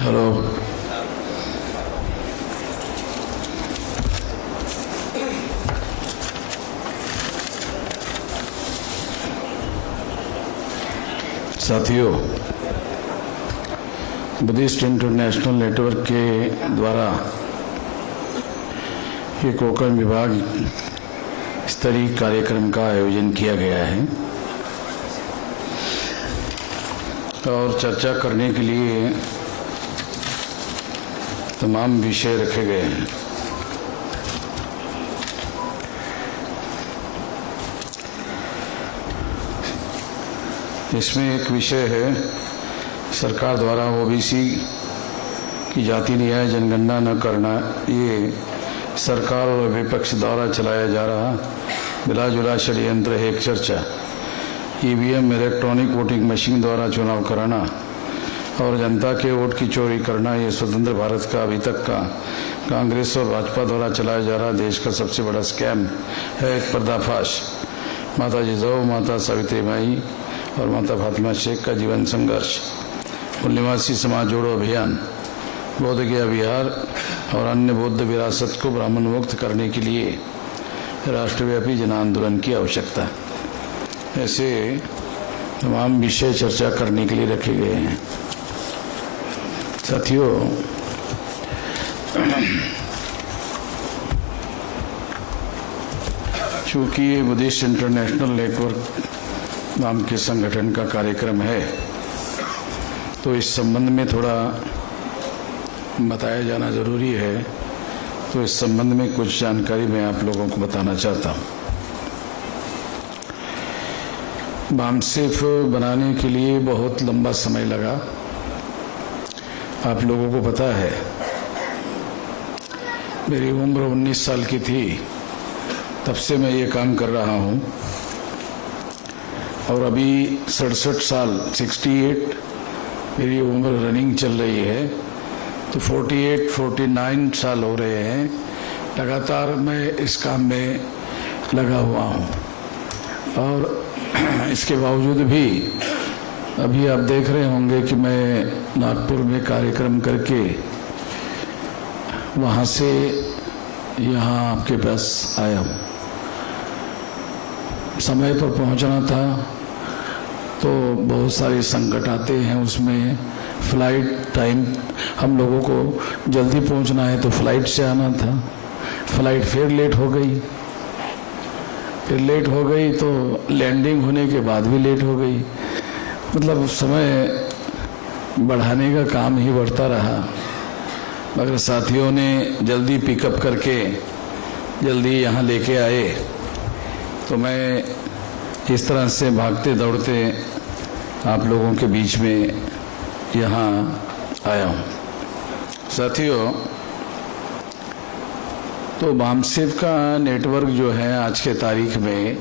Hello. साथियों, Buddhist international network के द्वारा ये कोंकण विभाग स्तरीय कार्यक्रम का आयोजन किया गया है और चर्चा करने के लिए तमाम विषय रखे गए हैं। इसमें एक विषय है, सरकार द्वारा ओबीसी की जाति न्याय जनगणना न करना, ये सरकार और विपक्ष द्वारा चलाया जा रहा मिला जुला षड्यंत्र है। एक चर्चा, ईवीएम इलेक्ट्रॉनिक वोटिंग मशीन द्वारा चुनाव कराना और जनता के वोट की चोरी करना, ये स्वतंत्र भारत का अभी तक का कांग्रेस और भाजपा द्वारा चलाया जा रहा देश का सबसे बड़ा स्कैम है। एक पर्दाफाश, माता जिजाऊ, माता सावित्री बाई और माता फातिमा शेख का जीवन संघर्ष, मूल निवासी समाज जोड़ो अभियान, बौद्ध गया विहार और अन्य बौद्ध विरासत को ब्राह्मण मुक्त करने के लिए राष्ट्रव्यापी जन आंदोलन की आवश्यकता, ऐसे तमाम विषय चर्चा करने के लिए रखे गए हैं। साथियों, चूँकि ये बुद्धिस्ट इंटरनेशनल नेटवर्क नाम के संगठन का कार्यक्रम है, तो इस संबंध में थोड़ा बताया जाना जरूरी है। तो इस संबंध में कुछ जानकारी मैं आप लोगों को बताना चाहता हूँ। बामसेफ बनाने के लिए बहुत लंबा समय लगा। आप लोगों को पता है, मेरी उम्र 19 साल की थी तब से मैं ये काम कर रहा हूँ और अभी 67 साल 68 मेरी उम्र रनिंग चल रही है, तो 48-49 साल हो रहे हैं लगातार मैं इस काम में लगा हुआ हूँ। और इसके बावजूद भी अभी आप देख रहे होंगे कि मैं नागपुर में कार्यक्रम करके वहाँ से यहाँ आपके पास आया हूँ। समय पर पहुँचना था तो बहुत सारे संकट आते हैं, उसमें फ्लाइट टाइम, हम लोगों को जल्दी पहुंचना है तो फ्लाइट से आना था, फ्लाइट फिर लेट हो गई, तो लैंडिंग होने के बाद भी लेट हो गई। मतलब समय बढ़ाने का काम ही बढ़ता रहा, मगर साथियों ने जल्दी पिकअप करके जल्दी यहाँ लेके आए, तो मैं इस तरह से भागते दौड़ते आप लोगों के बीच में यहाँ आया हूँ। साथियों, तो बामसेफ का नेटवर्क जो है आज के तारीख में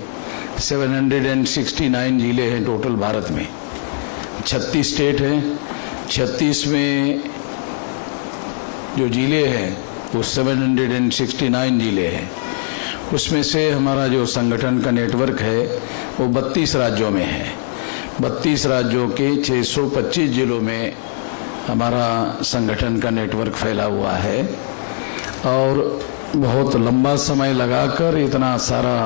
769 जिले हैं टोटल भारत में, 36 स्टेट हैं। 36 में जो जिले हैं वो 769 जिले हैं। उसमें से हमारा जो संगठन का नेटवर्क है वो 32 राज्यों में है। 32 राज्यों के 625 जिलों में हमारा संगठन का नेटवर्क फैला हुआ है और बहुत लंबा समय लगाकर इतना सारा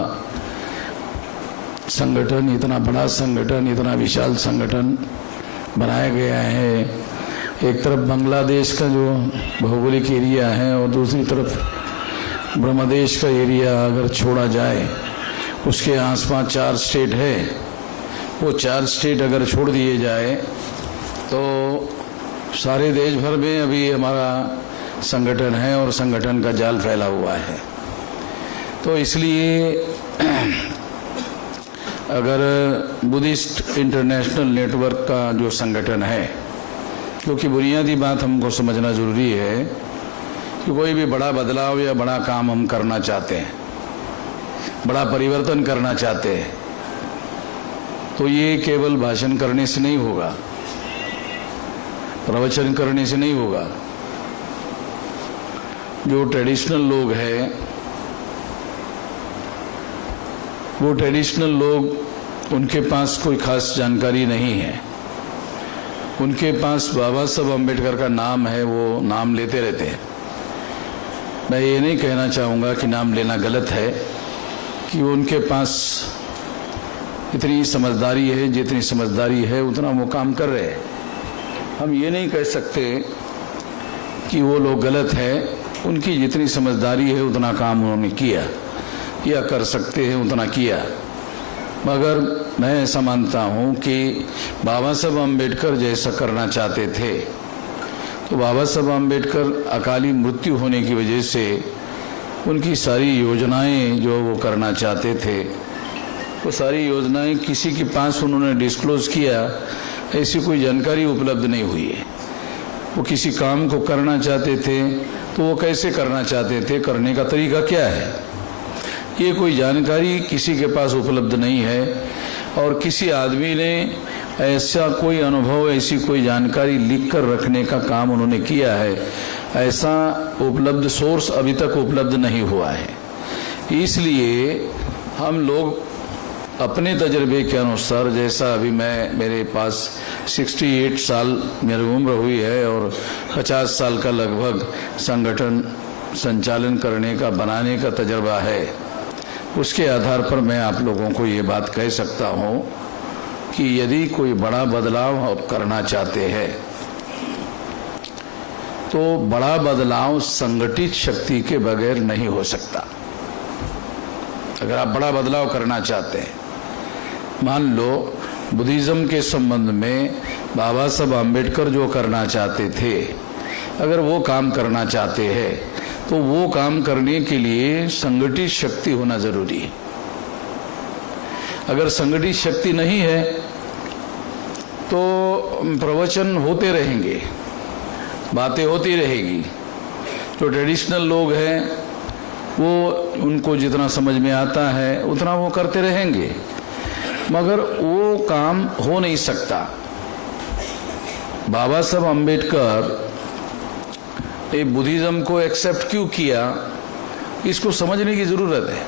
संगठन, इतना बड़ा संगठन, इतना विशाल संगठन बनाया गया है। एक तरफ बांग्लादेश का जो भौगोलिक एरिया है और दूसरी तरफ ब्रह्मदेश का एरिया अगर छोड़ा जाए, उसके आसपास 4 स्टेट है। वो 4 स्टेट अगर छोड़ दिए जाए तो सारे देश भर में अभी हमारा संगठन है और संगठन का जाल फैला हुआ है। तो इसलिए अगर बुद्धिस्ट इंटरनेशनल नेटवर्क का जो संगठन है, क्योंकि बुनियादी बात हमको समझना जरूरी है कि कोई भी बड़ा बदलाव या बड़ा काम हम करना चाहते हैं, बड़ा परिवर्तन करना चाहते हैं, तो ये केवल भाषण करने से नहीं होगा, प्रवचन करने से नहीं होगा। जो ट्रेडिशनल लोग हैं, वो ट्रेडिशनल लोग, उनके पास कोई खास जानकारी नहीं है। उनके पास बाबा साहब अम्बेडकर का नाम है, वो नाम लेते रहते हैं। मैं ये नहीं कहना चाहूँगा कि नाम लेना गलत है, कि उनके पास इतनी समझदारी है, जितनी समझदारी है उतना वो काम कर रहे हैं। हम ये नहीं कह सकते कि वो लोग गलत है, उनकी जितनी समझदारी है उतना काम उन्होंने किया या कर सकते हैं उतना किया। मगर मैं ऐसा मानता हूँ कि बाबा साहब अम्बेडकर जैसा करना चाहते थे, तो बाबा साहब अम्बेडकर अकाली मृत्यु होने की वजह से उनकी सारी योजनाएं जो वो करना चाहते थे, वो सारी योजनाएं किसी के पास उन्होंने डिस्क्लोज किया, ऐसी कोई जानकारी उपलब्ध नहीं हुई है। वो किसी काम को करना चाहते थे तो वो कैसे करना चाहते थे, करने का तरीका क्या है, ये कोई जानकारी किसी के पास उपलब्ध नहीं है। और किसी आदमी ने ऐसा कोई अनुभव, ऐसी कोई जानकारी लिख कर रखने का काम उन्होंने किया है, ऐसा उपलब्ध सोर्स अभी तक उपलब्ध नहीं हुआ है। इसलिए हम लोग अपने तजर्बे के अनुसार, जैसा अभी मेरे पास 68 साल मेरी उम्र हुई है और 50 साल का लगभग संगठन संचालन करने का, बनाने का तजर्बा है, उसके आधार पर मैं आप लोगों को ये बात कह सकता हूँ कि यदि कोई बड़ा बदलाव आप करना चाहते हैं तो बड़ा बदलाव संगठित शक्ति के बगैर नहीं हो सकता। अगर आप बड़ा बदलाव करना चाहते हैं, मान लो बुद्धिज्म के संबंध में बाबा साहब अम्बेडकर जो करना चाहते थे, अगर वो काम करना चाहते हैं तो वो काम करने के लिए संगठित शक्ति होना जरूरी है। अगर संगठित शक्ति नहीं है तो प्रवचन होते रहेंगे, बातें होती रहेगी। जो ट्रेडिशनल लोग हैं वो, उनको जितना समझ में आता है उतना वो करते रहेंगे, मगर वो काम हो नहीं सकता। बाबा साहब अम्बेडकर ने बुद्धिज्म को एक्सेप्ट क्यों किया, इसको समझने की जरूरत है।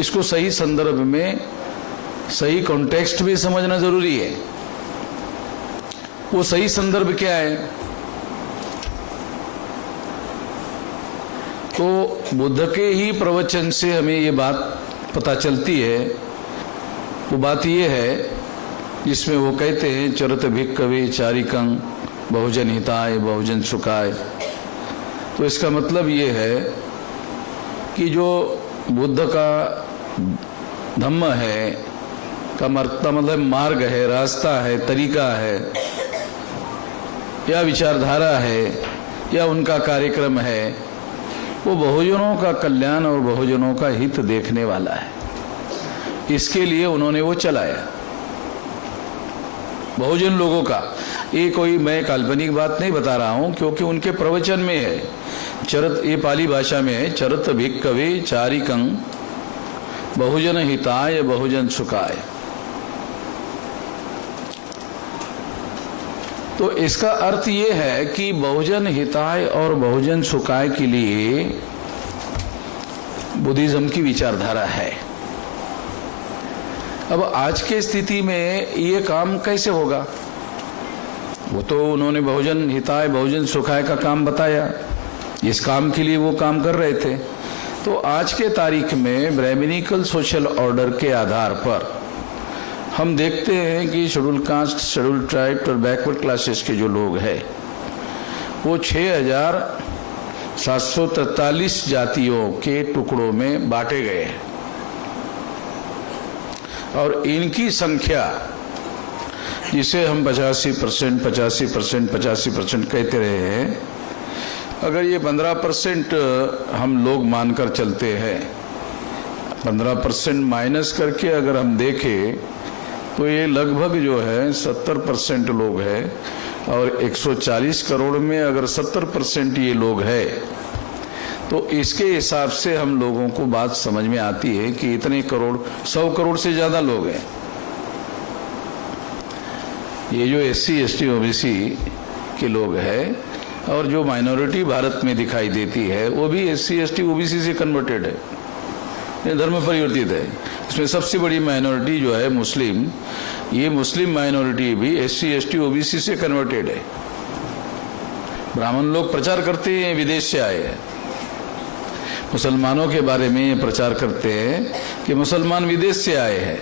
इसको सही संदर्भ में, सही कॉन्टेक्स्ट में समझना जरूरी है। वो सही संदर्भ क्या है? तो बुद्ध के ही प्रवचन से हमें ये बात पता चलती है। वो बात ये है जिसमें वो कहते हैं, चरत भिक्खवे चारिकं बहुजन हिताय बहुजन सुखाय। तो इसका मतलब ये है कि जो बुद्ध का धम्म है, का मतलब मार्ग है, रास्ता है, तरीका है, या विचारधारा है, या उनका कार्यक्रम है, वो बहुजनों का कल्याण और बहुजनों का हित देखने वाला है। इसके लिए उन्होंने वो चलाया, बहुजन लोगों का। ये कोई मैं काल्पनिक बात नहीं बता रहा हूं, क्योंकि उनके प्रवचन में है, चरत, ये पाली भाषा में है, चरत भिक्खवे चारिकं बहुजन हिताय बहुजन सुखाय। तो इसका अर्थ ये है कि बहुजन हिताय और बहुजन सुखाय के लिए बुद्धिज्म की विचारधारा है। अब आज के स्थिति में ये काम कैसे होगा? वो तो उन्होंने बहुजन हिताय बहुजन सुखाय का काम बताया, इस काम के लिए वो काम कर रहे थे। तो आज के तारीख में ब्राह्मणिकल सोशल ऑर्डर के आधार पर हम देखते हैं कि शेड्यूल कास्ट, शेड्यूल ट्राइब और बैकवर्ड क्लासेस के जो लोग हैं वो 6,743 जातियों के टुकड़ों में बांटे गए हैं। और इनकी संख्या, जिसे हम 85% कहते रहे हैं, अगर ये 15% हम लोग मानकर चलते हैं, 15% माइनस करके अगर हम देखें तो ये लगभग जो है 70% लोग हैं। और 140 करोड़ में अगर 70% ये लोग हैं तो इसके हिसाब से हम लोगों को बात समझ में आती है कि इतने करोड़, 100 करोड़ से ज्यादा लोग हैं। ये जो SC, ST, OBC के लोग हैं और जो माइनॉरिटी भारत में दिखाई देती है वो भी SC, ST, OBC से कन्वर्टेड है। धर्म परिवर्तित है। इसमें सबसे बड़ी माइनॉरिटी जो है मुस्लिम, ये मुस्लिम माइनॉरिटी भी SC ST OBC से कन्वर्टेड है। ब्राह्मण लोग प्रचार करते हैं विदेश से आए हैं, मुसलमानों के बारे में प्रचार करते हैं कि मुसलमान विदेश से आए हैं।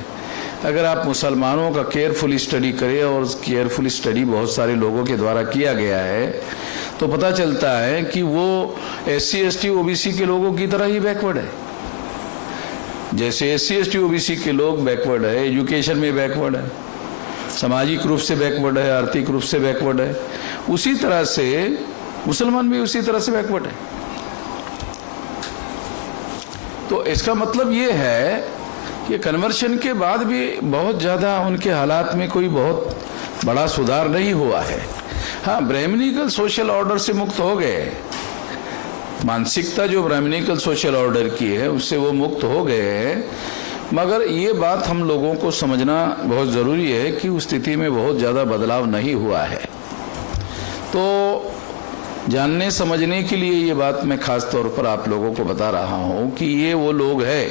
अगर आप मुसलमानों का केयरफुल स्टडी करें, और केयरफुल स्टडी बहुत सारे लोगों के द्वारा किया गया है, तो पता चलता है कि वो SC ST OBC के लोगों की तरह ही बैकवर्ड है। जैसे SC ST OBC के लोग बैकवर्ड है, एजुकेशन में बैकवर्ड है, सामाजिक रूप से बैकवर्ड है, आर्थिक रूप से बैकवर्ड है, उसी तरह से मुसलमान भी उसी तरह से बैकवर्ड है। तो इसका मतलब ये है कि कन्वर्शन के बाद भी बहुत ज़्यादा उनके हालात में कोई बहुत बड़ा सुधार नहीं हुआ है। हाँ, ब्राह्मणिकल सोशल ऑर्डर से मुक्त हो गए, मानसिकता जो ब्राह्मणिकल सोशल ऑर्डर की है उससे वो मुक्त हो गए, मगर ये बात हम लोगों को समझना बहुत ज़रूरी है कि उस स्थिति में बहुत ज़्यादा बदलाव नहीं हुआ है। तो जानने समझने के लिए ये बात मैं खास तौर पर आप लोगों को बता रहा हूँ कि ये वो लोग हैं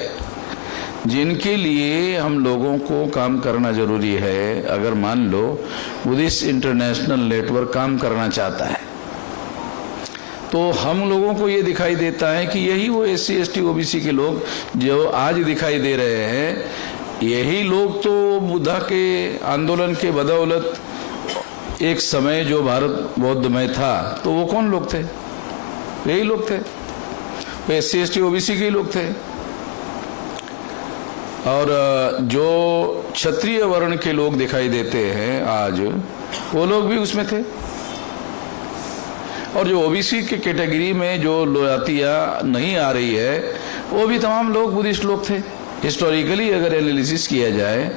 जिनके लिए हम लोगों को काम करना जरूरी है। अगर मान लो बुद्धिस्ट इंटरनेशनल नेटवर्क काम करना चाहता है, तो हम लोगों को ये दिखाई देता है कि यही वो SC ST OBC के लोग जो आज दिखाई दे रहे हैं, यही लोग तो बुद्धा के आंदोलन के बदौलत एक समय जो भारत बौद्धमय था, तो वो कौन लोग थे? यही लोग थे, वो SC ST OBC के ही लोग थे। और जो क्षत्रिय वर्ण के लोग दिखाई देते हैं आज, वो लोग भी उसमें थे। और जो OBC के कैटेगरी में जो जातियाँ नहीं आ रही है, वो भी तमाम लोग बुद्धिस्ट लोग थे। हिस्टोरिकली अगर एनालिसिस किया जाए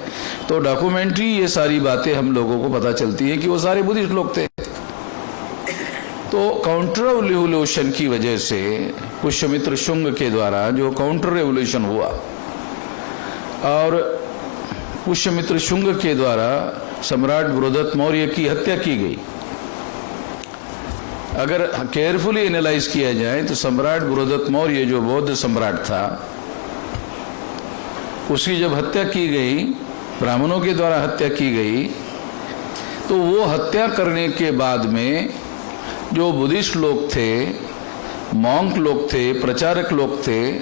तो डॉक्यूमेंट्री ये सारी बातें हम लोगों को पता चलती है कि वो सारे बुद्धिस्ट लोग थे। तो काउंटर रेवोल्यूशन की वजह से पुष्यमित्र शुंग के द्वारा जो काउंटर रेवोल्यूशन हुआ, और पुष्यमित्र शुंग के द्वारा सम्राट बृहदत्त मौर्य की हत्या की गई। अगर केयरफुली एनालाइज किया जाए तो सम्राट बृहदत्त मौर्य जो बौद्ध सम्राट था, उसकी जब हत्या की गई, ब्राह्मणों के द्वारा हत्या की गई, तो वो हत्या करने के बाद में जो बुद्धिस्ट लोग थे, मॉन्क लोग थे, प्रचारक लोग थे,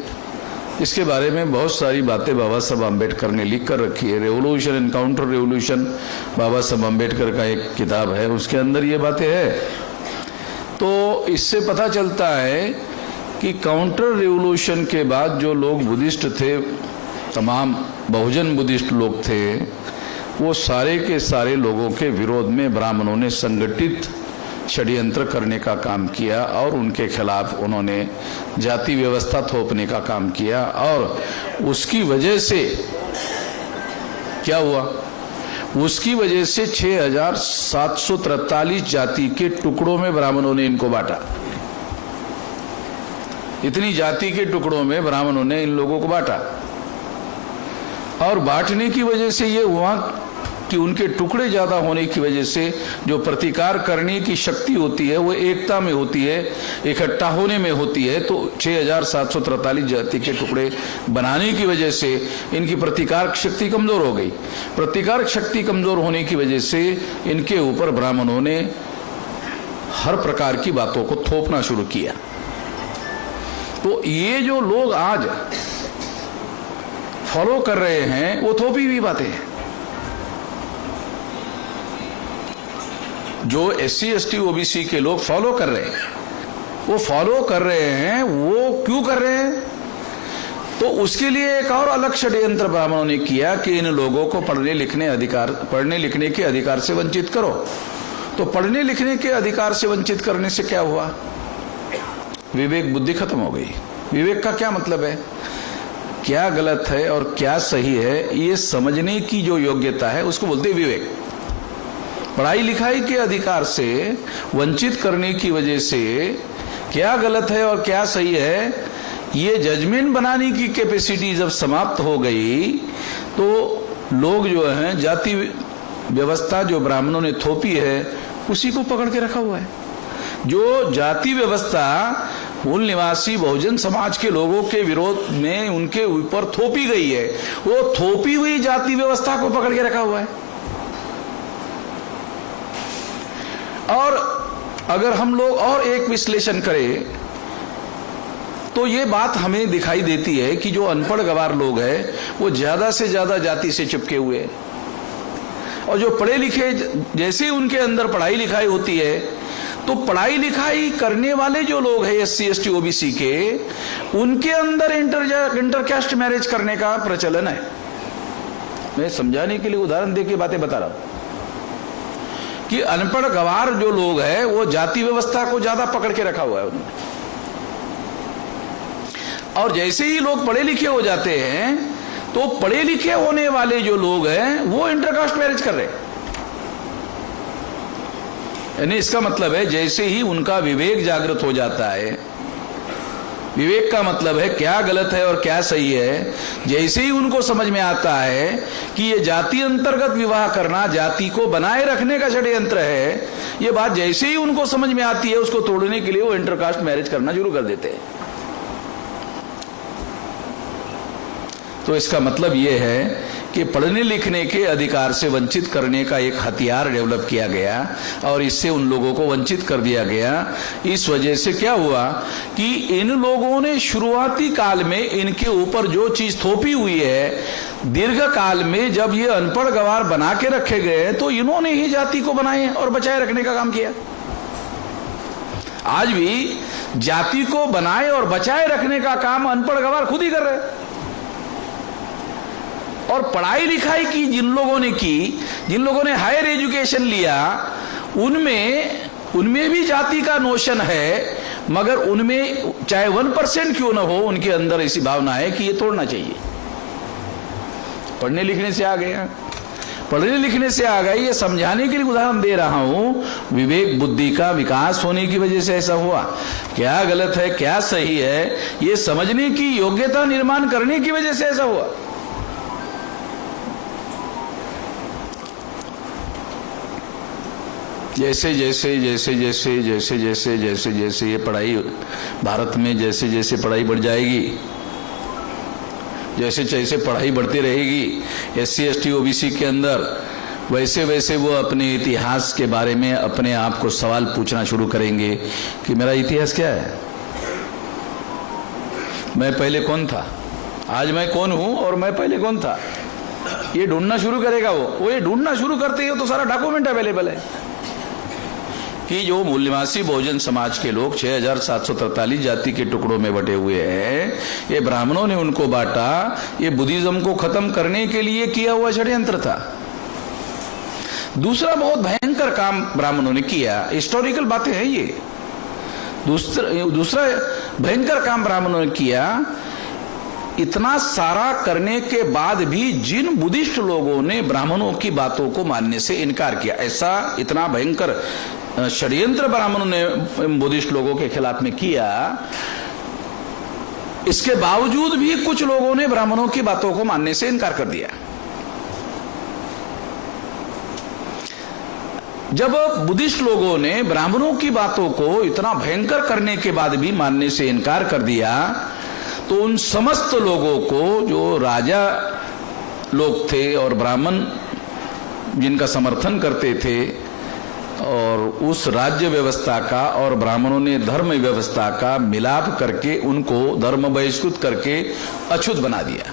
इसके बारे में बहुत सारी बातें बाबा साहब अम्बेडकर ने लिख कर रखी है। रेवोल्यूशन एंड काउंटर रेवोल्यूशन बाबा साहब अम्बेडकर का एक किताब है, उसके अंदर ये बातें है। तो इससे पता चलता है कि काउंटर रेवोल्यूशन के बाद जो लोग बुद्धिस्ट थे, तमाम बहुजन बुद्धिस्ट लोग थे, वो सारे के सारे लोगों के विरोध में ब्राह्मणों ने संगठित षड्यंत्र करने का काम किया और उनके खिलाफ उन्होंने जाति व्यवस्था थोपने का काम किया। और उसकी वजह से क्या हुआ? उसकी वजह से 6743 जाति के टुकड़ों में ब्राह्मणों ने इनको बांटा। इतनी जाति के टुकड़ों में ब्राह्मणों ने इन लोगों को बांटा, और बांटने की वजह से ये हुआ कि उनके टुकड़े ज्यादा होने की वजह से जो प्रतिकार करने की शक्ति होती है वो एकता में होती है, इकट्ठा होने में होती है। तो 6743 जाति के टुकड़े बनाने की वजह से इनकी प्रतिकार शक्ति कमजोर हो गई। प्रतिकार शक्ति कमजोर होने की वजह से इनके ऊपर ब्राह्मणों ने हर प्रकार की बातों को थोपना शुरू किया। तो ये जो लोग आज फॉलो कर रहे हैं वो थोपी हुई बातें हैं। जो SC ST OBC के लोग फॉलो कर रहे हैं, वो फॉलो कर रहे हैं, वो क्यों कर रहे हैं? तो उसके लिए एक और अलग षड्यंत्र ब्राह्मणों ने किया कि इन लोगों को पढ़ने लिखने के अधिकार से वंचित करो। तो पढ़ने लिखने के अधिकार से वंचित करने से क्या हुआ? विवेक बुद्धि खत्म हो गई। विवेक का क्या मतलब है? क्या गलत है और क्या सही है ये समझने की जो योग्यता है उसको बोलते हैं विवेक। पढ़ाई लिखाई के अधिकार से वंचित करने की वजह से क्या गलत है और क्या सही है, ये जजमेंट बनाने की कैपेसिटी जब समाप्त हो गई तो लोग जो हैं जाति व्यवस्था जो ब्राह्मणों ने थोपी है उसी को पकड़ के रखा हुआ है। जो जाति व्यवस्था मूल निवासी बहुजन समाज के लोगों के विरोध में उनके ऊपर थोपी गई है, वो थोपी हुई जाति व्यवस्था को पकड़ के रखा हुआ है। और अगर हम लोग और एक विश्लेषण करें तो ये बात हमें दिखाई देती है कि जो अनपढ़ गवार लोग हैं वो ज्यादा से ज्यादा जाति से चिपके हुए हैं, और जो पढ़े लिखे, जैसे उनके अंदर पढ़ाई लिखाई होती है तो पढ़ाई लिखाई करने वाले जो लोग हैं SC ST OBC के, उनके अंदर इंटरकास्ट मैरिज करने का प्रचलन है। मैं समझाने के लिए उदाहरण देके बातें बता रहा हूं कि अनपढ़ गवार जो लोग हैं वो जाति व्यवस्था को ज्यादा पकड़ के रखा हुआ है उन्होंने, और जैसे ही लोग पढ़े लिखे हो जाते हैं तो पढ़े लिखे होने वाले जो लोग हैं वो इंटरकास्ट मैरिज कर रहे हैं। यानी इसका मतलब है जैसे ही उनका विवेक जागृत हो जाता है, विवेक का मतलब है क्या गलत है और क्या सही है, जैसे ही उनको समझ में आता है कि ये जाति अंतर्गत विवाह करना जाति को बनाए रखने का षड्यंत्र है, ये बात जैसे ही उनको समझ में आती है, उसको तोड़ने के लिए वो इंटरकास्ट मैरिज करना शुरू कर देते हैं। तो इसका मतलब यह है कि पढ़ने लिखने के अधिकार से वंचित करने का एक हथियार डेवलप किया गया और इससे उन लोगों को वंचित कर दिया गया। इस वजह से क्या हुआ कि इन लोगों ने शुरुआती काल में इनके ऊपर जो चीज थोपी हुई है, दीर्घ काल में जब ये अनपढ़ गवार बना के रखे गए तो इन्होंने ही जाति को बनाए और बचाए रखने का काम किया। आज भी जाति को बनाए और बचाए रखने का काम अनपढ़ गवार खुद ही कर रहे हैं। और पढ़ाई लिखाई की जिन लोगों ने हायर एजुकेशन लिया, उनमें भी जाति का नोशन है, मगर उनमें चाहे 1% क्यों ना हो, उनके अंदर ऐसी भावना है कि ये तोड़ना चाहिए। पढ़ने लिखने से आ गया, पढ़ने लिखने से आ गए, ये समझाने के लिए उदाहरण दे रहा हूं। विवेक बुद्धि का विकास होने की वजह से ऐसा हुआ। क्या गलत है क्या सही है ये समझने की योग्यता निर्माण करने की वजह से ऐसा हुआ। जैसे जैसे ये पढ़ाई भारत में जैसे पढ़ाई बढ़ जाएगी, जैसे पढ़ाई बढ़ती रहेगी SC ST OBC के अंदर, वैसे वो अपने इतिहास के बारे में अपने आप को सवाल पूछना शुरू करेंगे कि मेरा इतिहास क्या है, मैं पहले कौन था, आज मैं कौन हूं और मैं पहले कौन था। ये ढूंढना शुरू करेगा वो ये ढूंढना शुरू करते ही तो सारा डॉक्यूमेंट अवेलेबल है कि जो मूल निवासी बहुजन समाज के लोग 6743 जाति के टुकड़ों में बटे हुए हैं, ये ब्राह्मणों ने उनको बांटा, ये बुद्धिज्म को खत्म करने के लिए किया हुआ षड्यंत्र था। दूसरा बहुत भयंकर काम ब्राह्मणों ने किया, हिस्टोरिकल बातें हैं ये। दूसरा भयंकर काम ब्राह्मणों ने किया, इतना सारा करने के बाद भी जिन बुद्धिस्ट लोगों ने ब्राह्मणों की बातों को मानने से इनकार किया, ऐसा इतना भयंकर षड्यंत्र ब्राह्मणों ने बुद्धिस्ट लोगों के खिलाफ में किया, इसके बावजूद भी कुछ लोगों ने ब्राह्मणों की बातों को मानने से इनकार कर दिया। जब बुद्धिस्ट लोगों ने ब्राह्मणों की बातों को इतना भयंकर करने के बाद भी मानने से इनकार कर दिया, तो उन समस्त लोगों को, जो राजा लोग थे और ब्राह्मण जिनका समर्थन करते थे, और उस राज्य व्यवस्था का और ब्राह्मणों ने धर्म व्यवस्था का मिलाप करके उनको धर्म बहिष्कृत करके अछूत बना दिया।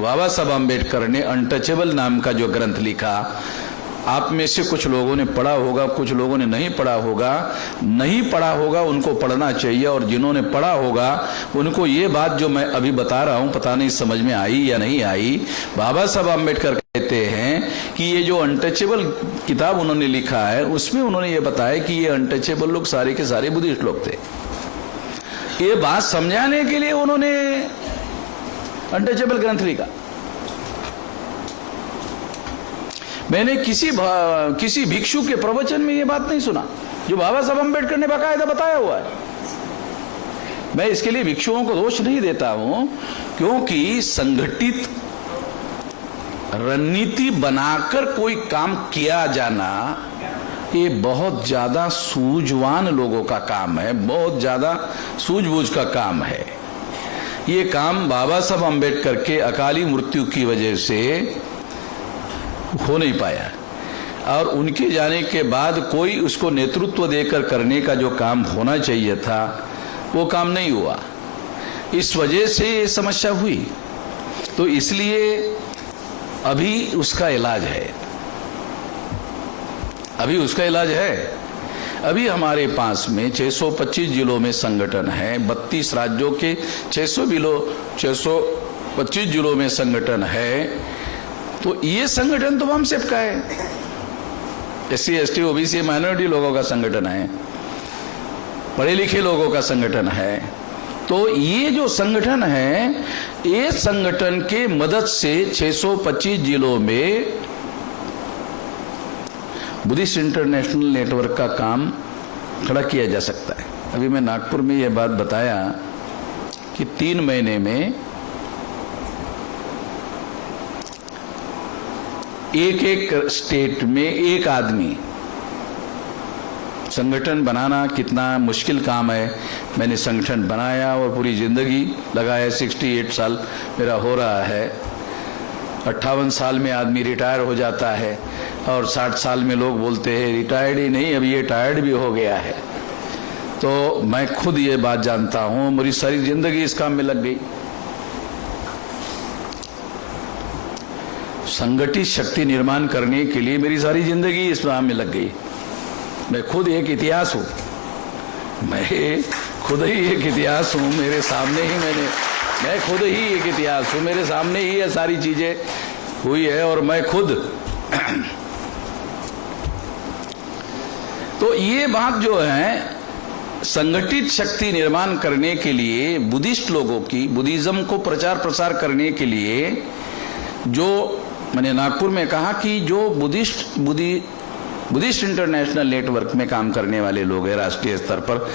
बाबा साहब अम्बेडकर ने अनटचेबल नाम का जो ग्रंथ लिखा, आप में से कुछ लोगों ने पढ़ा होगा, कुछ लोगों ने नहीं पढ़ा होगा, उनको पढ़ना चाहिए। और जिन्होंने पढ़ा होगा उनको ये बात जो मैं अभी बता रहा हूं पता नहीं समझ में आई या नहीं आई। बाबा साहब अम्बेडकर कहते हैं कि ये जो अनटचेबल किताब उन्होंने लिखा है, उसमें उन्होंने ये बताया कि ये अनटचेबल लोग सारे के सारे बुद्धिस्ट लोग थे। ये बात समझाने के लिए उन्होंने अनटचेबल ग्रंथ लिखा। मैंने किसी भिक्षु के प्रवचन में ये बात नहीं सुना जो बाबा साहब अम्बेडकर ने बाकायदा बताया हुआ है। मैं इसके लिए भिक्षुओं को दोष नहीं देता हूं, क्योंकि संगठित रणनीति बनाकर कोई काम किया जाना ये बहुत ज़्यादा सूझवान लोगों का काम है, बहुत ज़्यादा सूझबूझ का काम है। ये काम बाबा साहब अम्बेडकर के अकाली मृत्यु की वजह से हो नहीं पाया और उनके जाने के बाद कोई उसको नेतृत्व देकर करने का जो काम होना चाहिए था वो काम नहीं हुआ। इस वजह से ये समस्या हुई। तो इसलिए अभी उसका इलाज है, अभी उसका इलाज है। अभी हमारे पास में 625 जिलों में संगठन है, 32 राज्यों के 625 जिलों में संगठन है। तो ये संगठन तो हम सबका है, SC ST OBC माइनॉरिटी लोगों का संगठन है, पढ़े लिखे लोगों का संगठन है। तो ये जो संगठन है, ये संगठन के मदद से 625 जिलों में बुद्धिस्ट इंटरनेशनल नेटवर्क का काम खड़ा किया जा सकता है। अभी मैं नागपुर में यह बात बताया कि 3 महीने में एक स्टेट में एक आदमी संगठन बनाना कितना मुश्किल काम है। मैंने संगठन बनाया और पूरी जिंदगी लगाया, 68 साल मेरा हो रहा है। 58 साल में आदमी रिटायर हो जाता है और 60 साल में लोग बोलते हैं रिटायर्ड ही नहीं, अभी ये टायर्ड भी हो गया है। तो मैं खुद ये बात जानता हूं, मेरी सारी जिंदगी इस काम में लग गई। संगठित शक्ति निर्माण करने के लिए मेरी सारी जिंदगी इस काम में लग गई। मैं खुद एक इतिहास हूं, मैं खुद ही एक इतिहास हूं। मेरे सामने ही मैं खुद ही एक इतिहास हूं, मेरे सामने ही ये सारी चीजें हुई है और मैं खुद तो ये बात जो है, संगठित शक्ति निर्माण करने के लिए बुद्धिस्ट लोगों की, बुद्धिज्म को प्रचार प्रसार करने के लिए, जो मैंने नागपुर में कहा कि जो बुद्धिस्ट इंटरनेशनल नेटवर्क में काम करने वाले लोग हैं राष्ट्रीय स्तर पर,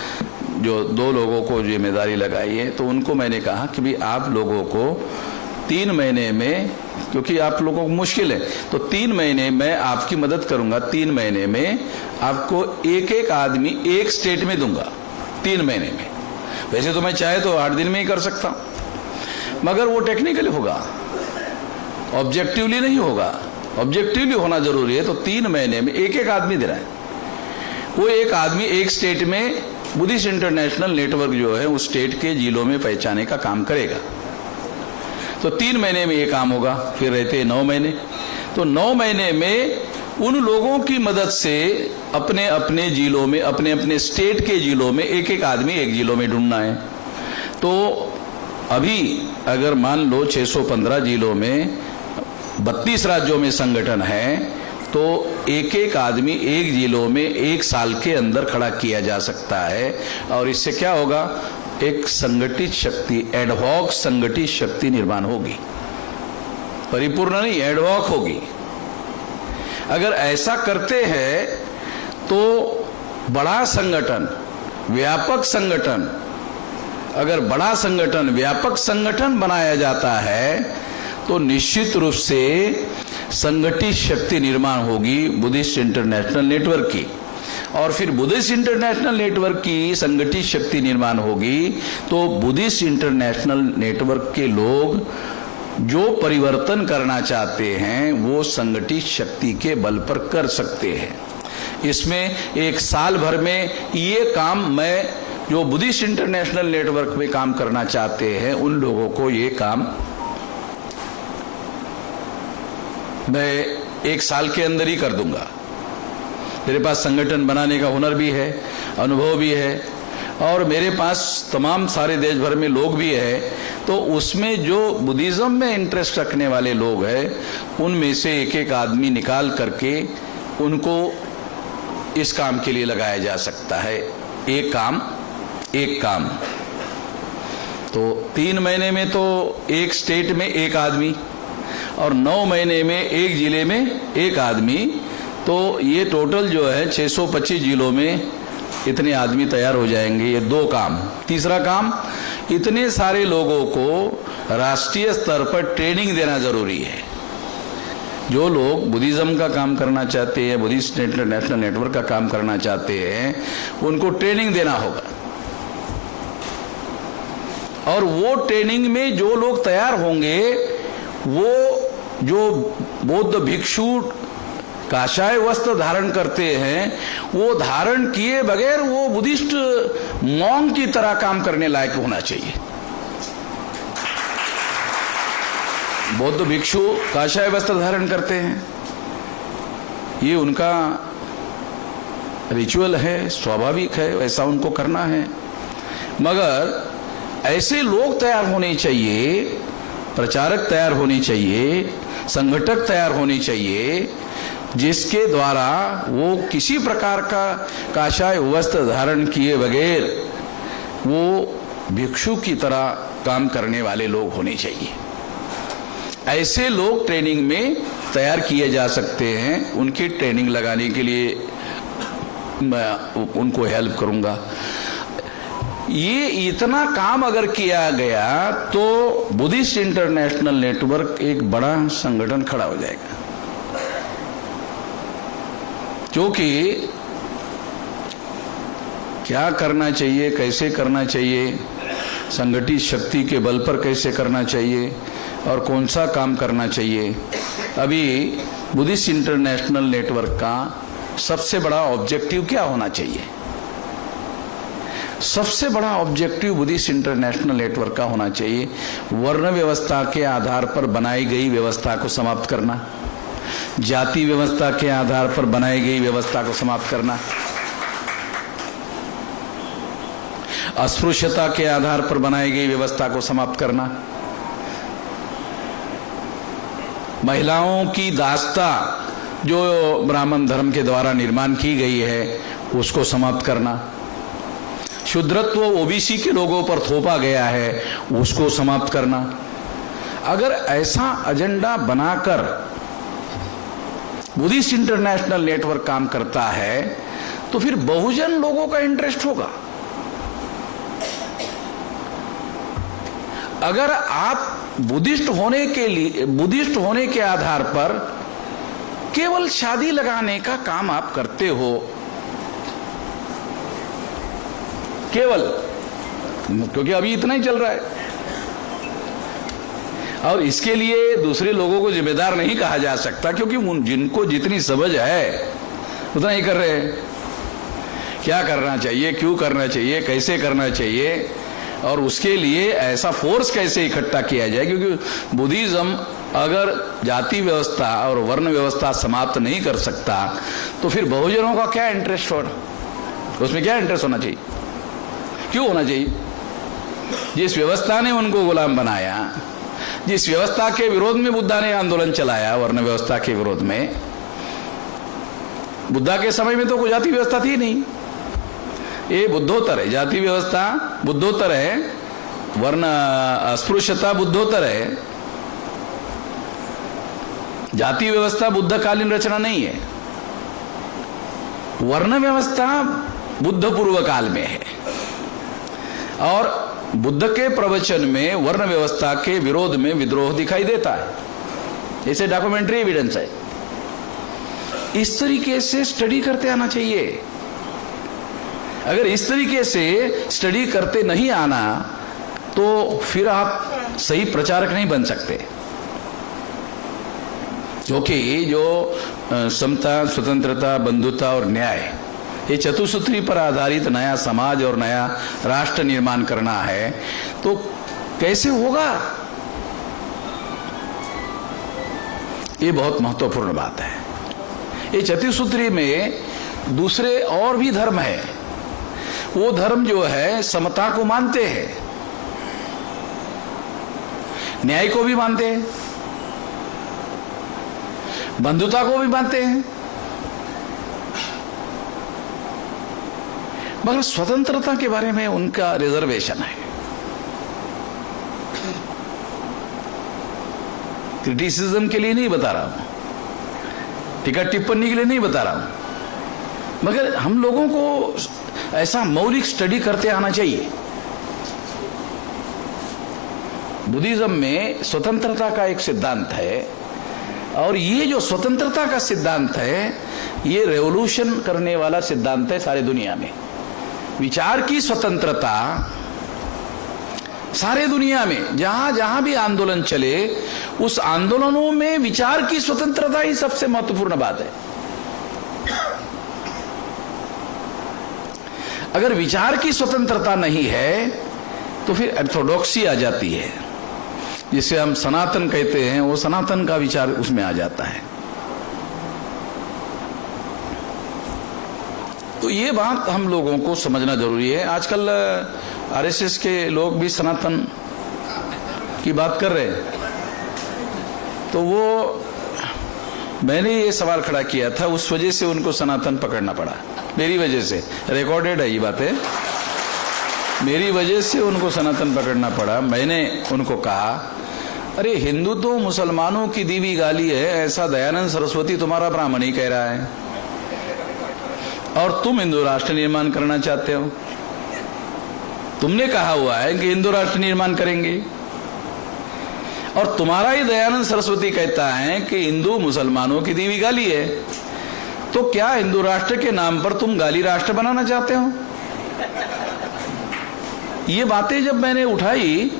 जो 2 लोगों को जिम्मेदारी लगाई है, तो उनको मैंने कहा कि भाई आप लोगों को 3 महीने में, क्योंकि आप लोगों को मुश्किल है, तो 3 महीने में आपकी मदद करूंगा। 3 महीने में आपको एक आदमी एक स्टेट में दूंगा, 3 महीने में। वैसे तो मैं चाहे तो 8 दिन में ही कर सकता हूं, मगर वो टेक्निकली होगा, ऑब्जेक्टिवली नहीं होगा। ऑब्जेक्टिवली होना जरूरी है। तो 3 महीने में एक आदमी दे रहा है, वो एक आदमी एक स्टेट में बुद्धिस्ट इंटरनेशनल नेटवर्क जो है उस स्टेट के जिलों में पहचाने का काम करेगा। तो 3 महीने में ये काम होगा, फिर रहते 9 महीने। तो 9 महीने में उन लोगों की मदद से अपने अपने जिलों में, अपने अपने स्टेट के जिलों में एक आदमी एक जिलों में ढूंढना है। तो अभी अगर मान लो 615 जिलों में 32 राज्यों में संगठन है, तो एक आदमी एक जिलों में 1 साल के अंदर खड़ा किया जा सकता है। और इससे क्या होगा, एक संगठित शक्ति, एडहॉक संगठित शक्ति निर्माण होगी। परिपूर्ण नहीं, एडहॉक होगी। अगर ऐसा करते हैं तो बड़ा संगठन, व्यापक संगठन, अगर बड़ा संगठन, व्यापक संगठन बनाया जाता है तो निश्चित रूप से संगठित शक्ति निर्माण होगी बुद्धिस्ट इंटरनेशनल नेटवर्क की। और फिर बुद्धिस्ट इंटरनेशनल नेटवर्क की संगठित शक्ति निर्माण होगी तो बुद्धिस्ट इंटरनेशनल नेटवर्क के लोग जो परिवर्तन करना चाहते हैं वो संगठित शक्ति के बल पर कर सकते हैं। इसमें 1 साल भर में ये काम, मैं जो बुद्धिस्ट इंटरनेशनल नेटवर्क में काम करना चाहते हैं उन लोगों को ये काम मैं 1 साल के अंदर ही कर दूंगा। मेरे पास संगठन बनाने का हुनर भी है, अनुभव भी है, और मेरे पास तमाम सारे देश भर में लोग भी है। तो उसमें जो बुद्धिज्म में इंटरेस्ट रखने वाले लोग हैं उनमें से एक आदमी निकाल करके उनको इस काम के लिए लगाया जा सकता है। एक काम। तो 3 महीने में तो एक स्टेट में एक आदमी और 9 महीने में एक जिले में एक आदमी। तो ये टोटल जो है 625 जिलों में इतने आदमी तैयार हो जाएंगे। ये 2 काम। तीसरा काम, इतने सारे लोगों को राष्ट्रीय स्तर पर ट्रेनिंग देना जरूरी है। जो लोग बुद्धिज्म का काम करना चाहते हैं, बुद्धिस्ट इंटरनेशनल नेटवर्क का काम करना चाहते हैं, उनको ट्रेनिंग देना होगा। और वो ट्रेनिंग में जो लोग तैयार होंगे, वो जो बौद्ध भिक्षु काशाय वस्त्र धारण करते हैं, वो धारण किए बगैर वो बुद्धिस्ट मॉन्क की तरह काम करने लायक होना चाहिए। बौद्ध भिक्षु काशाय वस्त्र धारण करते हैं, ये उनका रिचुअल है, स्वाभाविक है, वैसा उनको करना है। मगर ऐसे लोग तैयार होने चाहिए, प्रचारक तैयार होने चाहिए, संगठक तैयार होने चाहिए, जिसके द्वारा वो किसी प्रकार का काशाय वस्त्र धारण किए बगैर वो भिक्षु की तरह काम करने वाले लोग होने चाहिए। ऐसे लोग ट्रेनिंग में तैयार किए जा सकते हैं। उनकी ट्रेनिंग लगाने के लिए मैं उनको हेल्प करूंगा। ये इतना काम अगर किया गया तो बुद्धिस्ट इंटरनेशनल नेटवर्क एक बड़ा संगठन खड़ा हो जाएगा, क्योंकि क्या करना चाहिए, कैसे करना चाहिए, संगठित शक्ति के बल पर कैसे करना चाहिए और कौन सा काम करना चाहिए। अभी बुद्धिस्ट इंटरनेशनल नेटवर्क का सबसे बड़ा ऑब्जेक्टिव क्या होना चाहिए? सबसे बड़ा ऑब्जेक्टिव बुद्धिस्ट इंटरनेशनल नेटवर्क का होना चाहिए वर्ण व्यवस्था के आधार पर बनाई गई व्यवस्था को समाप्त करना, जाति व्यवस्था के आधार पर बनाई गई व्यवस्था को समाप्त करना, अस्पृश्यता के आधार पर बनाई गई व्यवस्था को समाप्त करना, महिलाओं की दासता जो ब्राह्मण धर्म के द्वारा निर्माण की गई है उसको समाप्त करना, शूद्रत्व ओबीसी के लोगों पर थोपा गया है उसको समाप्त करना। अगर ऐसा एजेंडा बनाकर बुद्धिस्ट इंटरनेशनल नेटवर्क काम करता है तो फिर बहुजन लोगों का इंटरेस्ट होगा। अगर आप बुद्धिस्ट होने के आधार पर केवल शादी लगाने का काम आप करते हो, केवल क्योंकि अभी इतना ही चल रहा है और इसके लिए दूसरे लोगों को जिम्मेदार नहीं कहा जा सकता, क्योंकि जिनको जितनी समझ है उतना ही कर रहे हैं। क्या करना चाहिए, क्यों करना चाहिए, कैसे करना चाहिए और उसके लिए ऐसा फोर्स कैसे इकट्ठा किया जाए, क्योंकि बुद्धिज्म अगर जाति व्यवस्था और वर्ण व्यवस्था समाप्त नहीं कर सकता तो फिर बहुजनों का क्या इंटरेस्ट हो, उसमें क्या इंटरेस्ट होना चाहिए, क्यों होना चाहिए? जिस व्यवस्था ने उनको गुलाम बनाया, जिस व्यवस्था के विरोध में बुद्धा ने आंदोलन चलाया, वर्ण व्यवस्था के विरोध में, बुद्धा के समय में तो कोई जाति व्यवस्था थी नहीं, ये बुद्धोत्तर है। जाति व्यवस्था बुद्धोत्तर है, वर्ण अस्पृश्यता बुद्धोत्तर है, जाति व्यवस्था बुद्धकालीन रचना नहीं है। वर्ण व्यवस्था बुद्ध पूर्व काल में है और बुद्ध के प्रवचन में वर्ण व्यवस्था के विरोध में विद्रोह दिखाई देता है। इसे डॉक्यूमेंट्री एविडेंस है। इस तरीके से स्टडी करते आना चाहिए। अगर इस तरीके से स्टडी करते नहीं आना तो फिर आप सही प्रचारक नहीं बन सकते, क्योंकि जो समता, स्वतंत्रता, बंधुता और न्याय, ये चतुसूत्री पर आधारित नया समाज और नया राष्ट्र निर्माण करना है तो कैसे होगा? ये बहुत महत्वपूर्ण बात है। ये चतुसूत्री में दूसरे और भी धर्म है। वो धर्म जो है समता को मानते हैं, न्याय को भी मानते हैं, बंधुता को भी मानते हैं, मगर स्वतंत्रता के बारे में उनका रिजर्वेशन है। क्रिटिसिज्म के लिए नहीं बता रहा हूं, टीका टिप्पणी के लिए नहीं बता रहा हूं, मगर हम लोगों को ऐसा मौलिक स्टडी करते आना चाहिए। बुद्धिज्म में स्वतंत्रता का एक सिद्धांत है और ये जो स्वतंत्रता का सिद्धांत है, ये रेवोल्यूशन करने वाला सिद्धांत है सारी दुनिया में। विचार की स्वतंत्रता सारे दुनिया में जहां जहां भी आंदोलन चले, उस आंदोलनों में विचार की स्वतंत्रता ही सबसे महत्वपूर्ण बात है। अगर विचार की स्वतंत्रता नहीं है तो फिर ऑर्थोडॉक्सी आ जाती है, जिसे हम सनातन कहते हैं, वो सनातन का विचार उसमें आ जाता है। तो ये बात हम लोगों को समझना जरूरी है। आजकल आरएसएस के लोग भी सनातन की बात कर रहे हैं, तो वो मैंने ये सवाल खड़ा किया था, उस वजह से उनको सनातन पकड़ना पड़ा, मेरी वजह से। रिकॉर्डेड है ये बातें, मेरी वजह से उनको सनातन पकड़ना पड़ा। मैंने उनको कहा, अरे हिंदू तो मुसलमानों की दी हुई गाली है, ऐसा दयानंद सरस्वती तुम्हारा ब्राह्मण ही कह रहा है, और तुम हिंदू राष्ट्र निर्माण करना चाहते हो। तुमने कहा हुआ है कि हिंदू राष्ट्र निर्माण करेंगे, और तुम्हारा ही दयानंद सरस्वती कहता है कि हिंदू मुसलमानों की दी हुई गाली है, तो क्या हिंदू राष्ट्र के नाम पर तुम गाली राष्ट्र बनाना चाहते हो? ये बातें जब मैंने उठाई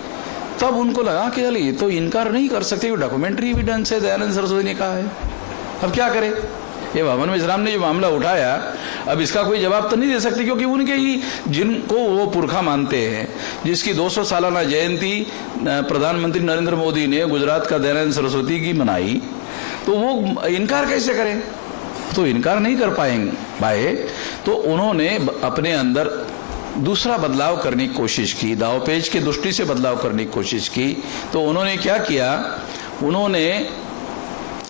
तब उनको लगा कि ये तो इनकार नहीं कर सकते, डॉक्यूमेंट्री एविडेंस है, दयानंद सरस्वती ने कहा है, अब क्या करें। ये भवन मिश्राम ने जो मामला उठाया, अब इसका कोई जवाब तो नहीं दे सकते, क्योंकि उनके ही जिनको वो पुरखा मानते हैं, जिसकी 200 सालाना जयंती प्रधानमंत्री नरेंद्र मोदी ने गुजरात का दयानंद सरस्वती की मनाई, तो वो इनकार कैसे करें? तो इनकार नहीं कर पाए, तो उन्होंने अपने अंदर दूसरा बदलाव करने की कोशिश की, दावपेच की दृष्टि से बदलाव करने की कोशिश की। तो उन्होंने क्या किया, उन्होंने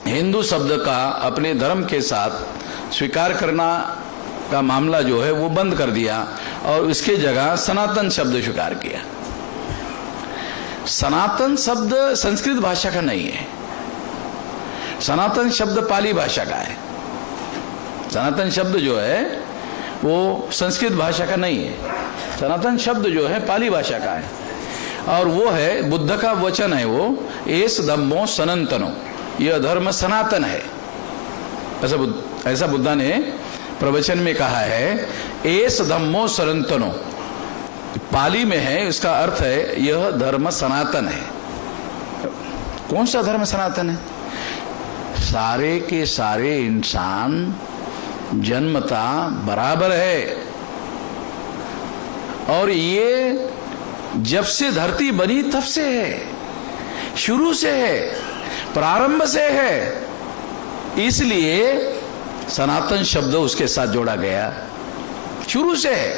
हिंदू शब्द का अपने धर्म के साथ स्वीकार करना का मामला जो है वो बंद कर दिया, और इसके जगह सनातन शब्द स्वीकार किया। सनातन शब्द संस्कृत भाषा का नहीं है, सनातन शब्द पाली भाषा का है। सनातन शब्द जो है वो संस्कृत भाषा का नहीं है, सनातन शब्द जो है पाली भाषा का है, और वो है बुद्ध का वचन है, वो एस धम्मो सनातनो, यह धर्म सनातन है, ऐसा बुद्धा ने प्रवचन में कहा है। एस धम्मो सनातनो पाली में है, इसका अर्थ है यह धर्म सनातन है। कौन सा धर्म सनातन है? सारे के सारे इंसान जन्मता बराबर है, और ये जब से धरती बनी तब से है, शुरू से है, प्रारंभ से है, इसलिए सनातन शब्द उसके साथ जोड़ा गया, शुरू से है।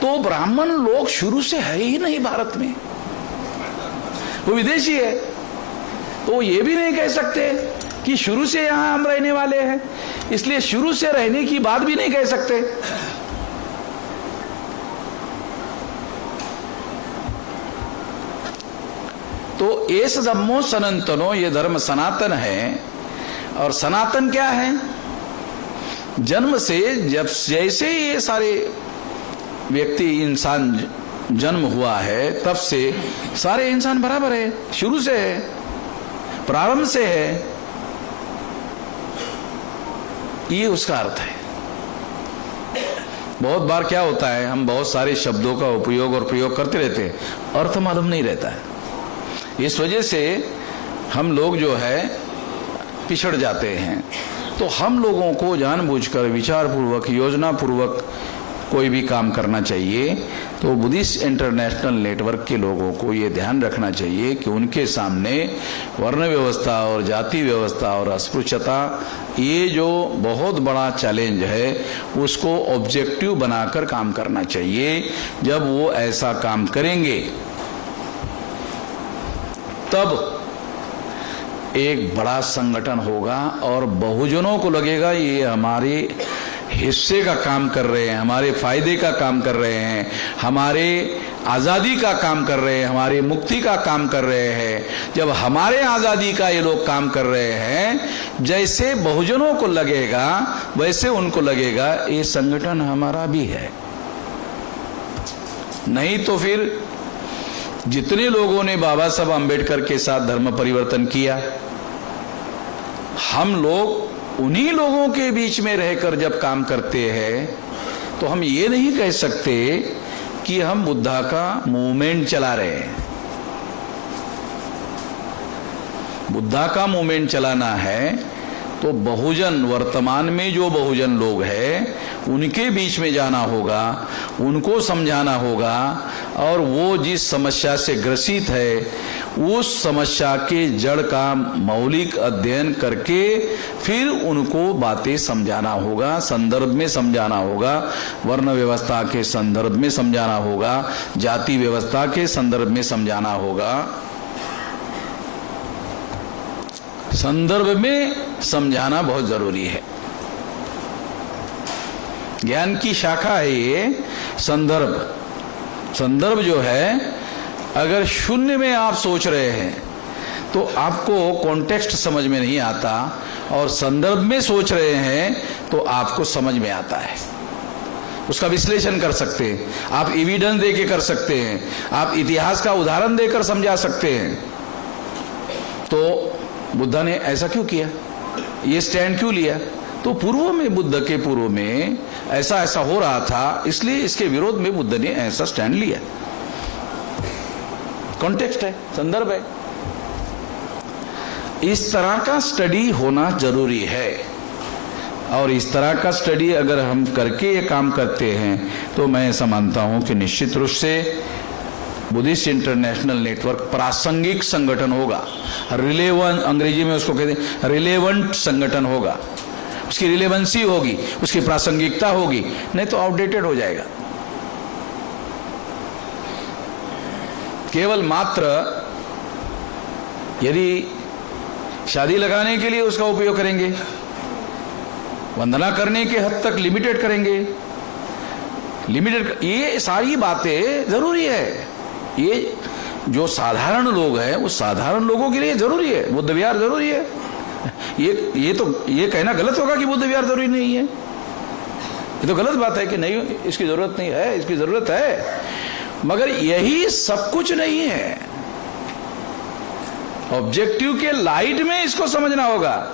तो ब्राह्मण लोग शुरू से है ही नहीं भारत में, वो विदेशी है, तो ये भी नहीं कह सकते कि शुरू से यहां हम रहने वाले हैं, इसलिए शुरू से रहने की बात भी नहीं कह सकते। तो एस धम्मो सनातनो, ये धर्म सनातन है। और सनातन क्या है? जन्म से जब जैसे ये सारे व्यक्ति इंसान जन्म हुआ है तब से सारे इंसान बराबर है, शुरू से है, प्रारंभ से है, ये उसका अर्थ है। बहुत बार क्या होता है, हम बहुत सारे शब्दों का उपयोग और प्रयोग करते रहते हैं, अर्थ मालूम नहीं रहता है। इस वजह से हम लोग जो है पिछड़ जाते हैं। तो हम लोगों को जानबूझकर विचारपूर्वक योजनापूर्वक कोई भी काम करना चाहिए। तो बुद्धिस्ट इंटरनेशनल नेटवर्क के लोगों को ये ध्यान रखना चाहिए कि उनके सामने वर्ण व्यवस्था और जाति व्यवस्था और अस्पृश्यता, ये जो बहुत बड़ा चैलेंज है, उसको ऑब्जेक्टिव बनाकर काम करना चाहिए। जब वो ऐसा काम करेंगे तब एक बड़ा संगठन होगा और बहुजनों को लगेगा ये हमारे हिस्से का काम कर रहे हैं, हमारे फायदे का काम कर रहे हैं, हमारे आज़ादी का काम कर रहे हैं, हमारी मुक्ति का काम कर रहे हैं। जब हमारे आज़ादी का ये लोग काम कर रहे हैं, जैसे बहुजनों को लगेगा वैसे उनको लगेगा ये संगठन हमारा भी है। नहीं तो फिर जितने लोगों ने बाबा साहब अंबेडकर के साथ धर्म परिवर्तन किया, हम लोग उन्हीं लोगों के बीच में रहकर जब काम करते हैं तो हम ये नहीं कह सकते कि हम बुद्धा का मूवमेंट चला रहे हैं। बुद्धा का मूवमेंट चलाना है तो बहुजन, वर्तमान में जो बहुजन लोग हैं उनके बीच में जाना होगा, उनको समझाना होगा, और वो जिस समस्या से ग्रसित है उस समस्या के जड़ का मौलिक अध्ययन करके फिर उनको बातें समझाना होगा, संदर्भ में समझाना होगा, वर्ण व्यवस्था के संदर्भ में समझाना होगा, जाति व्यवस्था के संदर्भ में समझाना होगा। संदर्भ में समझाना बहुत जरूरी है। ज्ञान की शाखा है ये संदर्भ। संदर्भ जो है, अगर शून्य में आप सोच रहे हैं तो आपको कॉन्टेक्स्ट समझ में नहीं आता, और संदर्भ में सोच रहे हैं तो आपको समझ में आता है। उसका विश्लेषण कर सकते हैं, आप एविडेंस देके कर सकते हैं, आप इतिहास का उदाहरण देकर समझा सकते हैं। तो बुद्ध ने ऐसा क्यों किया, ये स्टैंड क्यों लिया? तो पूर्व में, बुद्ध के पूर्व में ऐसा ऐसा हो रहा था, इसलिए इसके विरोध में बुद्ध ने ऐसा स्टैंड लिया। कॉन्टेक्स्ट है, संदर्भ है। इस तरह का स्टडी होना जरूरी है, और इस तरह का स्टडी अगर हम करके ये काम करते हैं तो मैं ऐसा मानता हूं कि निश्चित रूप से बुद्धिस्ट इंटरनेशनल नेटवर्क प्रासंगिक संगठन होगा। रिलेवेंट, अंग्रेजी में उसको कहते हैं रिलेवेंट संगठन होगा। उसकी रिलेवेंसी होगी, उसकी प्रासंगिकता होगी, नहीं तो आउटडेटेड हो जाएगा। केवल मात्र यदि शादी लगाने के लिए उसका उपयोग करेंगे, वंदना करने के हद तक लिमिटेड करेंगे, ये सारी बातें जरूरी है। ये जो साधारण लोग हैं, उस साधारण लोगों के लिए जरूरी है, बुद्ध विहार जरूरी है। ये कहना गलत होगा कि बुद्ध विहार जरूरी नहीं है। ये तो गलत बात है कि नहीं, इसकी जरूरत नहीं है, इसकी जरूरत है, मगर यही सब कुछ नहीं है। ऑब्जेक्टिव के लाइट में इसको समझना होगा।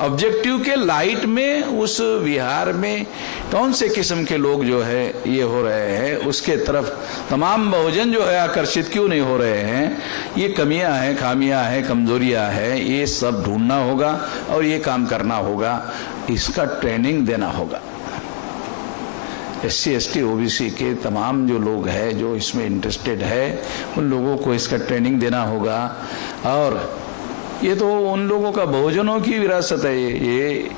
ऑब्जेक्टिव के लाइट में उस विहार में कौन से किस्म के लोग जो है ये हो रहे हैं, उसके तरफ तमाम बहुजन जो है आकर्षित क्यों नहीं हो रहे हैं, ये कमियां हैं, खामियां हैं, कमजोरियां हैं, ये सब ढूंढना होगा और ये काम करना होगा। इसका ट्रेनिंग देना होगा। SC ST OBC के तमाम जो लोग हैं जो इसमें इंटरेस्टेड है, उन लोगों को इसका ट्रेनिंग देना होगा। और ये तो उन लोगों का, बहुजनों की विरासत है। ये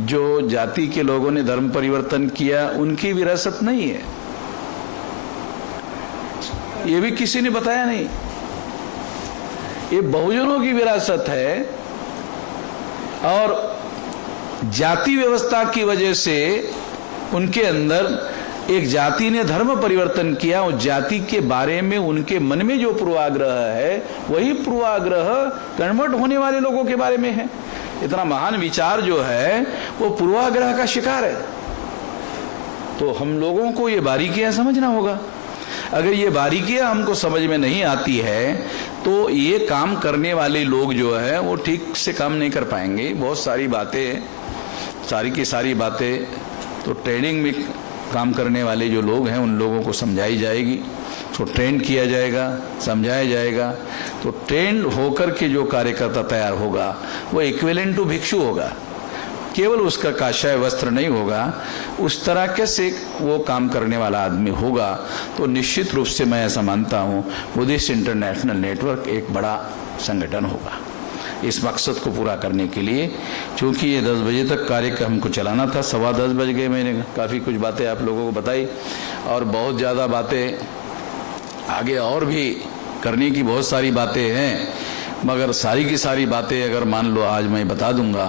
जो जाति के लोगों ने धर्म परिवर्तन किया उनकी विरासत नहीं है, ये भी किसी ने बताया नहीं। ये बहुजनों की विरासत है, और जाति व्यवस्था की वजह से उनके अंदर एक जाति ने धर्म परिवर्तन किया, और जाति के बारे में उनके मन में जो पूर्वाग्रह है, वही पूर्वाग्रह कन्वर्ट होने वाले लोगों के बारे में है। इतना महान विचार जो है वो पूर्वाग्रह का शिकार है। तो हम लोगों को ये बारीकियां समझना होगा। अगर ये बारीकियां हमको समझ में नहीं आती है तो ये काम करने वाले लोग जो है वो ठीक से काम नहीं कर पाएंगे। बहुत सारी बातें, सारी की सारी बातें तो ट्रेनिंग में काम करने वाले जो लोग हैं उन लोगों को समझाई जाएगी, तो ट्रेंड किया जाएगा, समझाया जाएगा। तो ट्रेंड होकर के जो कार्यकर्ता तैयार होगा वो इक्विवेलेंट टू भिक्षु होगा, केवल उसका काशाय वस्त्र नहीं होगा, उस तरह के से वो काम करने वाला आदमी होगा। तो निश्चित रूप से मैं ऐसा मानता हूँ बुद्धिस्ट इंटरनेशनल नेटवर्क एक बड़ा संगठन होगा। इस मकसद को पूरा करने के लिए, चूंकि ये 10 बजे तक कार्यक्रम हमको चलाना था, 10:15 बज गए। मैंने काफ़ी कुछ बातें आप लोगों को बताई, और बहुत ज़्यादा बातें आगे और भी करने की बहुत सारी बातें हैं, मगर सारी की सारी बातें अगर मान लो आज मैं बता दूंगा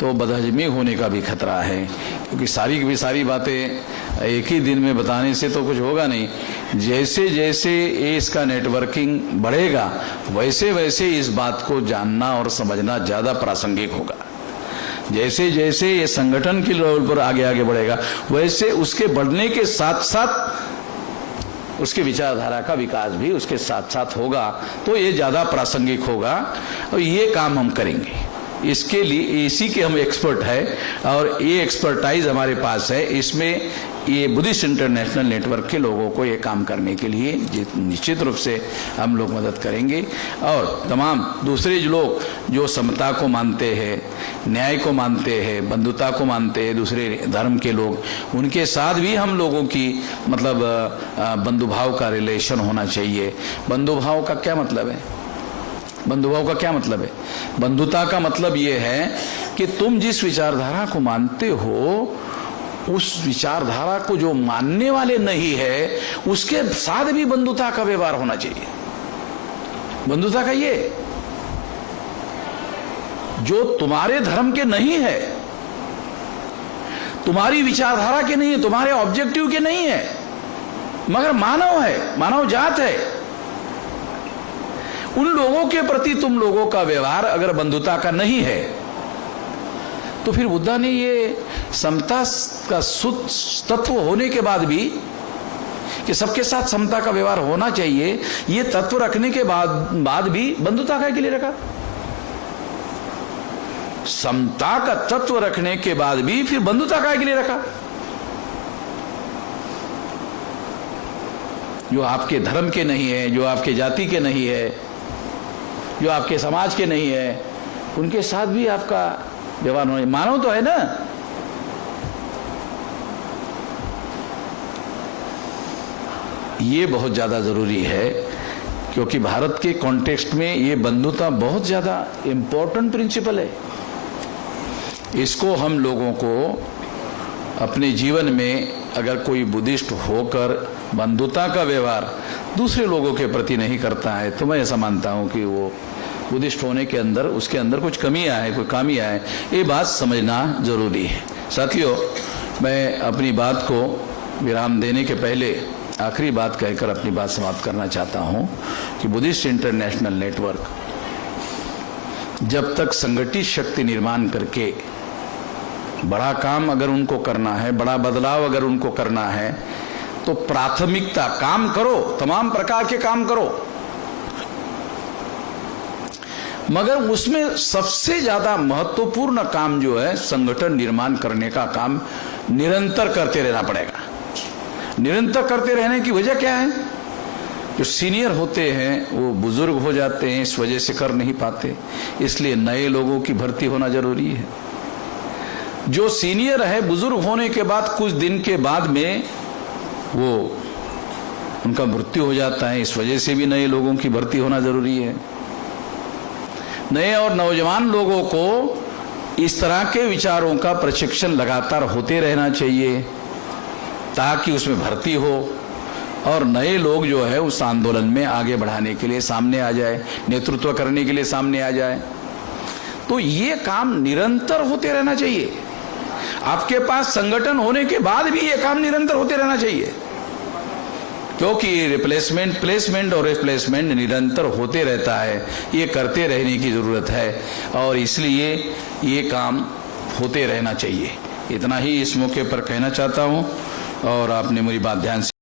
तो बदहजमी होने का भी खतरा है, क्योंकि सारी की सारी बातें एक ही दिन में बताने से तो कुछ होगा नहीं। जैसे जैसे ये इसका नेटवर्किंग बढ़ेगा वैसे वैसे इस बात को जानना और समझना ज़्यादा प्रासंगिक होगा। जैसे जैसे ये संगठन के लेवल पर आगे आगे बढ़ेगा, वैसे उसके बढ़ने के साथ साथ उसके विचारधारा का विकास भी उसके साथ साथ होगा, तो ये ज़्यादा प्रासंगिक होगा और ये काम हम करेंगे। इसके लिए इसी के हम एक्सपर्ट है और ये एक्सपर्टाइज हमारे पास है। इसमें ये बुद्धिस्ट इंटरनेशनल नेटवर्क के लोगों को ये काम करने के लिए निश्चित रूप से हम लोग मदद करेंगे। और तमाम दूसरे लोग जो समता को मानते हैं, न्याय को मानते हैं, बंधुता को मानते हैं, दूसरे धर्म के लोग, उनके साथ भी हम लोगों की मतलब बंधुभाव का रिलेशन होना चाहिए। बंधुभाव का क्या मतलब है? बंधुभाव का क्या मतलब है? बंधुता का मतलब ये है कि तुम जिस विचारधारा को मानते हो, उस विचारधारा को जो मानने वाले नहीं है, उसके साथ भी बंधुता का व्यवहार होना चाहिए। बंधुता का ये जो तुम्हारे धर्म के नहीं है, तुम्हारी विचारधारा के नहीं है, तुम्हारे ऑब्जेक्टिव के नहीं है, मगर मानव है, मानव जात है, उन लोगों के प्रति तुम लोगों का व्यवहार अगर बंधुता का नहीं है, तो फिर बुद्धा ने ये समता का शुद्ध तत्व होने के बाद भी कि सबके साथ समता का व्यवहार होना चाहिए, ये तत्व रखने के बाद भी बंधुता का के लिए रखा। समता का तत्व रखने के बाद भी फिर बंधुता का के लिए रखा। जो आपके धर्म के नहीं है, जो आपके जाति के नहीं है, जो आपके समाज के नहीं है, उनके साथ भी आपका व्यवहार होना। मानव तो है ना। ये बहुत ज्यादा जरूरी है, क्योंकि भारत के कॉन्टेक्स्ट में ये बंधुता बहुत ज्यादा इंपॉर्टेंट प्रिंसिपल है। इसको हम लोगों को अपने जीवन में, अगर कोई बुद्धिस्ट होकर बंधुता का व्यवहार दूसरे लोगों के प्रति नहीं करता है, तो मैं ऐसा मानता हूं कि वो बुद्धिस्ट होने के अंदर, उसके अंदर कुछ कमियां है, कोई खामियां है। ये बात समझना जरूरी है। साथियों, मैं अपनी बात को विराम देने के पहले आखिरी बात कहकर अपनी बात समाप्त करना चाहता हूं कि बुद्धिस्ट इंटरनेशनल नेटवर्क जब तक संगठित शक्ति निर्माण करके बड़ा काम अगर उनको करना है, बड़ा बदलाव अगर उनको करना है, तो प्राथमिकता काम करो, तमाम प्रकार के काम करो, मगर उसमें सबसे ज्यादा महत्वपूर्ण काम जो है संगठन निर्माण करने का काम निरंतर करते रहना पड़ेगा। निरंतर करते रहने की वजह क्या है? जो सीनियर होते हैं वो बुजुर्ग हो जाते हैं, इस वजह से कर नहीं पाते, इसलिए नए लोगों की भर्ती होना जरूरी है। जो सीनियर है, बुजुर्ग होने के बाद कुछ दिन के बाद में वो उनका मृत्यु हो जाता है, इस वजह से भी नए लोगों की भर्ती होना जरूरी है। नए और नौजवान लोगों को इस तरह के विचारों का प्रशिक्षण लगातार होते रहना चाहिए, ताकि उसमें भर्ती हो और नए लोग जो है उस आंदोलन में आगे बढ़ाने के लिए सामने आ जाए, नेतृत्व करने के लिए सामने आ जाए। तो ये काम निरंतर होते रहना चाहिए। आपके पास संगठन होने के बाद भी ये काम निरंतर होते रहना चाहिए, क्योंकि प्लेसमेंट और रिप्लेसमेंट निरंतर होते रहता है। ये करते रहने की जरूरत है और इसलिए ये काम होते रहना चाहिए। इतना ही इस मौके पर कहना चाहता हूं और आपने मेरी बात ध्यान से